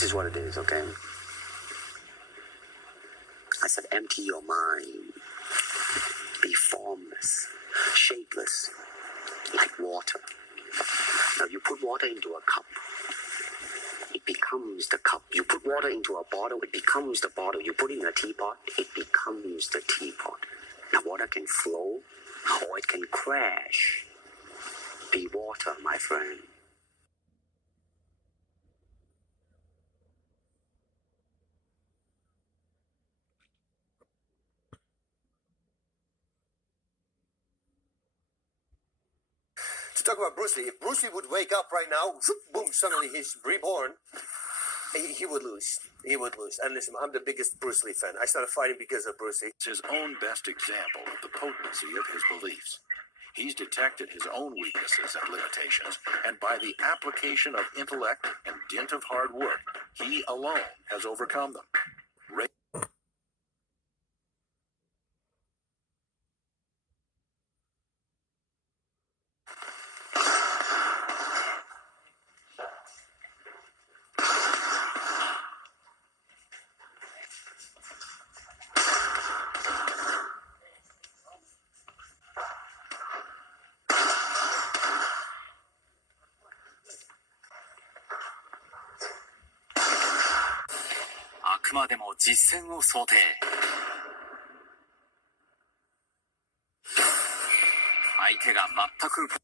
This is what it is, okay? I said empty your mind. Be formless, shapeless, like water. Now you put water into a cup, it becomes the cup. You put water into a bottle, it becomes the bottle. You put it in a teapot, it becomes the teapot. Now water can flow or it can crash. Be water, my friend. To talk about Bruce Lee, if Bruce Lee would wake up right now, boom, suddenly he's reborn, he would lose. He would lose. And listen, I'm the biggest Bruce Lee fan. I started fighting because of Bruce Lee. It's his own best example of the potency of his beliefs. He's detected his own weaknesses and limitations, and by the application of intellect and dint of hard work, he alone has overcome them. 아, も実践を想定。相手が全く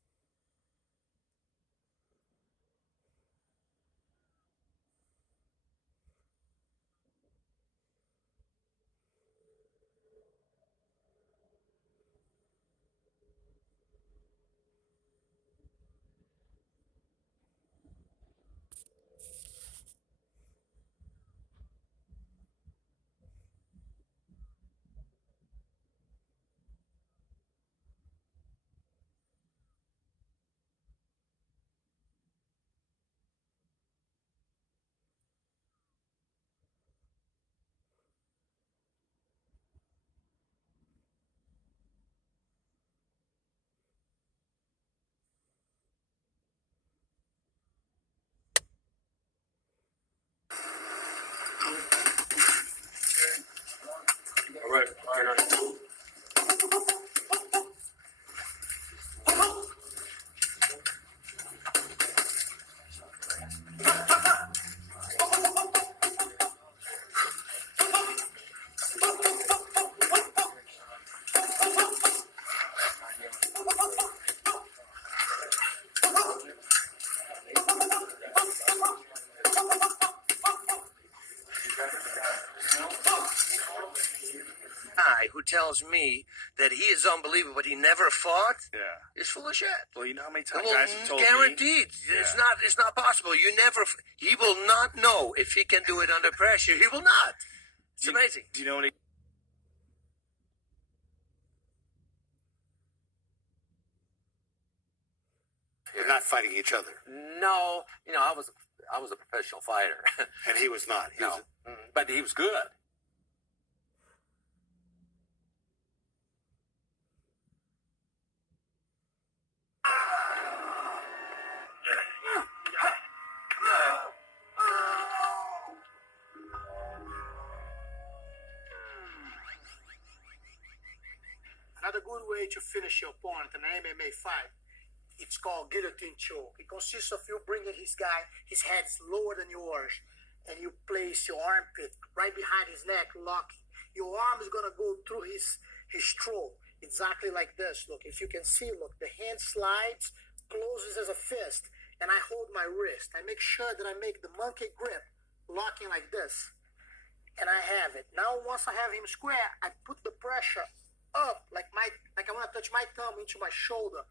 Who tells me that he is unbelievable, but he never fought? Yeah. Is full of shit. Well, you know how many times Well, guys have told guaranteed. me? It's not possible. He will not know if he can do it under pressure. He will not. It's amazing. Do you know any? You're not fighting each other. No, I was a professional fighter. And he was not. But he was good. Another good way to finish your opponent in an MMA fight, it's called guillotine choke. It consists of you bringing his head lower than yours, and you place your armpit right behind his neck, locking. Your arm is going to go through his throat, exactly like this. Look, if you can see, look, the hand slides, closes as a fist, and I hold my wrist. I make sure that I make the monkey grip, locking like this, and I have it. Now, once I have him square, I put the pressure up, like I want to touch my thumb into my shoulder.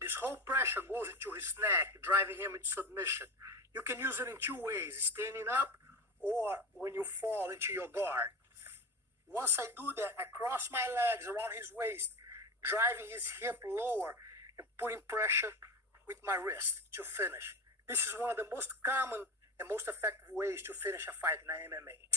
This whole pressure goes into his neck, driving him into submission. You can use it in two ways, standing up or when you fall into your guard. Once I do that, I cross my legs around his waist, driving his hip lower and putting pressure with my wrist to finish. This is one of the most common and most effective ways to finish a fight in MMA.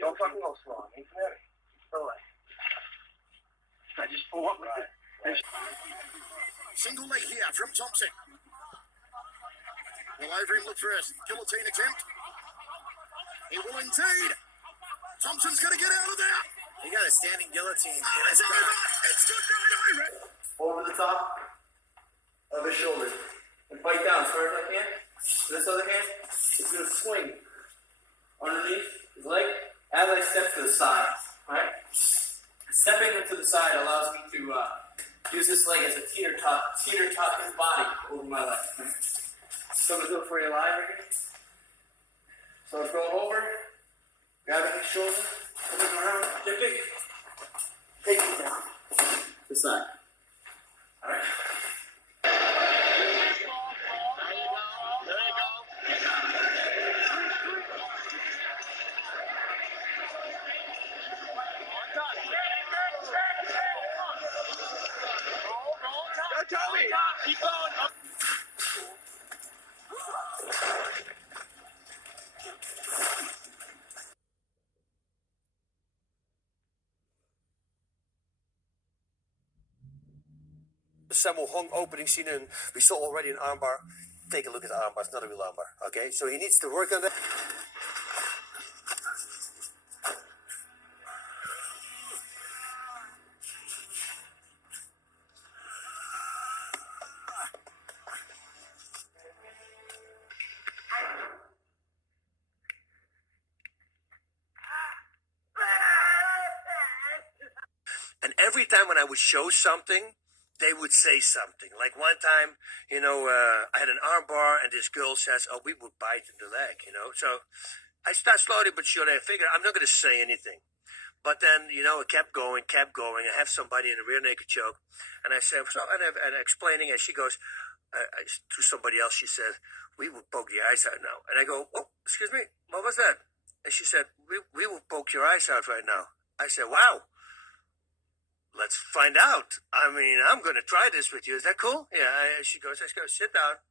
Don't fucking go slow. Ain't ready. Go away. I just pull up. Right. Single leg here from Thompson. Will Overeem look for a guillotine attempt? He will indeed. Thompson's going to get out of there. He got a standing guillotine. Oh, it's over. It's good night, Overeem. Over the top of his shoulder. And fight down as hard as I can. This other hand is going to swing underneath his leg as I step to the side. Alright? Stepping to the side allows me to use this leg as a teeter-tot his body over my leg. Right? So I'm going to do it for you live right here. So it's going over, grabbing his shoulder, coming around, dipping, taking down to the side. Alright? Sammo Hung opening scene, and we saw already an armbar. Take a look at the armbar. It's not a real armbar. Okay, so he needs to work on that. And every time when I would show something, they would say something. Like one time, I had an arm bar and this girl says, oh, we would bite in the leg, So I start slowly but surely. I figure I'm not going to say anything. But then, it kept going. I have somebody in a rear naked choke. And I said, so, and explaining, and she goes, to somebody else, she said, we will poke the eyes out now. And I go, oh, excuse me, what was that? And she said, we will poke your eyes out right now. I said, wow. Let's find out. I mean, I'm going to try this with you. Is that cool? Yeah. She goes, let's go sit down.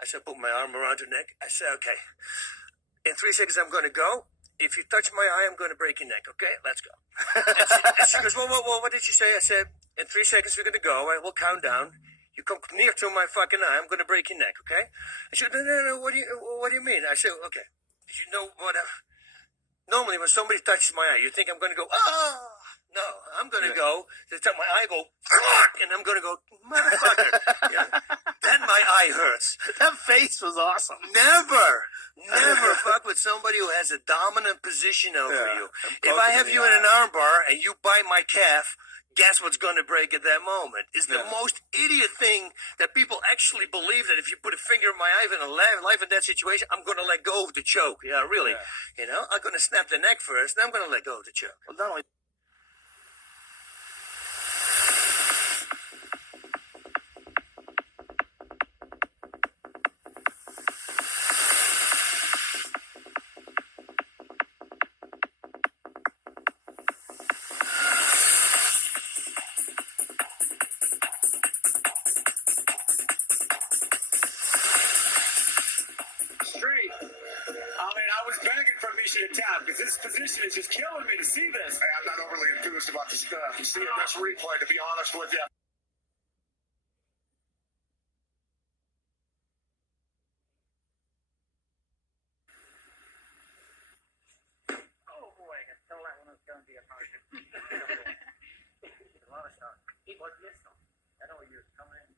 I said, put my arm around her neck. I said, okay. In 3 seconds, I'm going to go. If you touch my eye, I'm going to break your neck. Okay, let's go. and she goes, well, what did you say? I said, in 3 seconds, we're going to go. We'll count down. You come near to my fucking eye, I'm going to break your neck, okay? And she goes, no, what do you mean? I said, okay. Did you know what? Normally, when somebody touches my eye, you think I'm going to go, oh. No, I'm going to go, my eye go, and I'm going to go, motherfucker. Yeah. Then my eye hurts. That face was awesome. Never fuck with somebody who has a dominant position over you. If I have you in an armbar and you bite my calf, guess what's going to break at that moment? It's the most idiot thing that people actually believe that if you put a finger in my eye in a life and death situation, I'm going to let go of the choke. Yeah, really. Yeah. I'm going to snap the neck first, then I'm going to let go of the choke. Well, not only to tap because this position is just killing me to see this. Hey, I'm not overly enthused about this seeing this replay, to be honest with you. Oh boy, I can tell that one was going to be a motion. A lot of stuff. It was this one. I know you're coming in.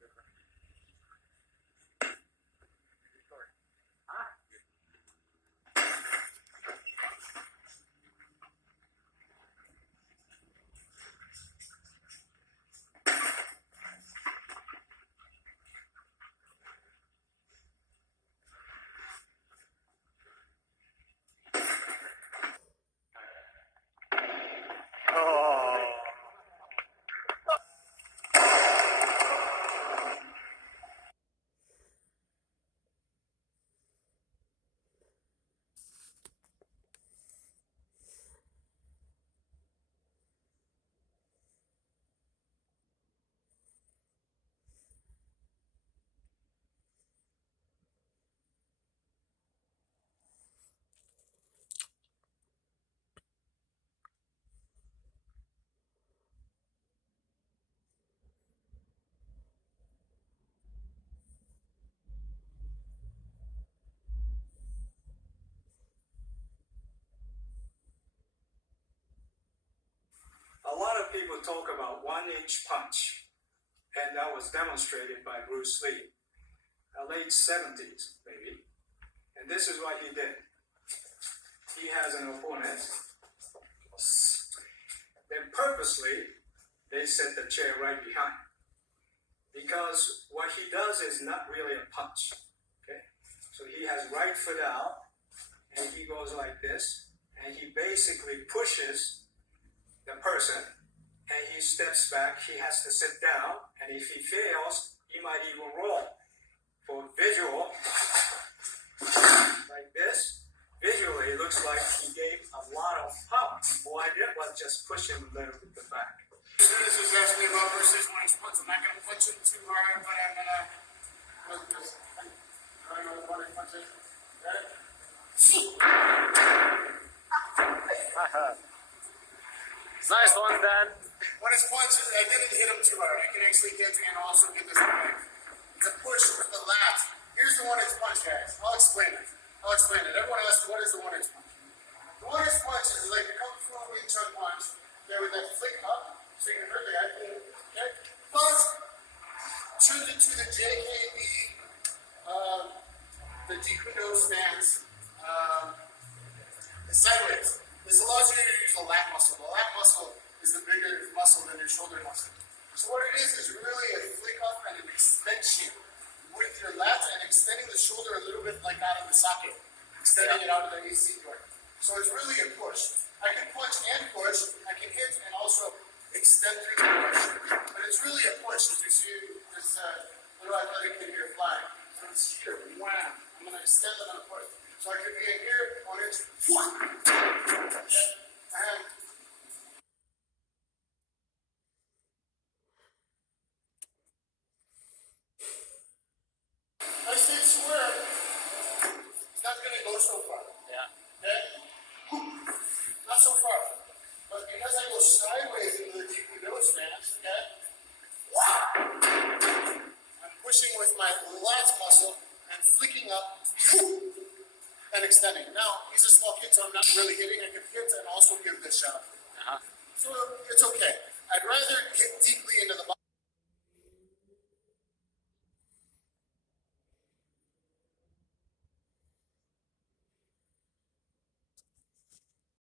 people talk about 1-inch punch, and that was demonstrated by Bruce Lee, late 70s, maybe. And this is what he did. He has an opponent. Then purposely, they set the chair right behind. Because what he does is not really a punch. Okay? So he has right foot out, and he goes like this, and he basically pushes the person, and he steps back. He has to sit down, and if he fails, he might even roll. For visual, like this, visually it looks like he gave a lot of power. All I did was just push him a little bit back. This was asking about versus 1-inch punch. I'm not going to punch him too hard, but I'm going to. I don't know what 1-inch punch is. Got it? Nice one, Dan. 1-inch punch is, I didn't hit him too hard. I can actually hit and also get this back. It's a push with the lat. Here's the 1-inch punch, guys. I'll explain it. Everyone asks, what is the 1-inch punch? The 1-inch punch is like a Kung Fu Wing Chun punch. There with that flick up, so you can hurt the guy. Okay? But to the JKB, the Jeet Kune Do stance, is sideways. This allows you to use the lat muscle. The lat muscle is the bigger muscle than your shoulder muscle. So what it is really a flick up and an extension with your lats and extending the shoulder a little bit like out of the socket, extending it out of the AC joint. So it's really a push. I can punch and push. I can hit and also extend through the push. But it's really a push. As you see this little athletic kid here flying. So it's here. Wham. I'm going to extend and I'm going to push. So I could be in here, 1-inch. Okay? And I stay square, it's not going to go so far. Yeah. Okay? Not so far. But because I go sideways into the Jeet Kune Do stance, okay? I'm pushing with my lats muscle and flicking up and extending. Now, he's a small kid, so I'm not really hitting. I can hit and also give this shot. Uh-huh. So it's okay. I'd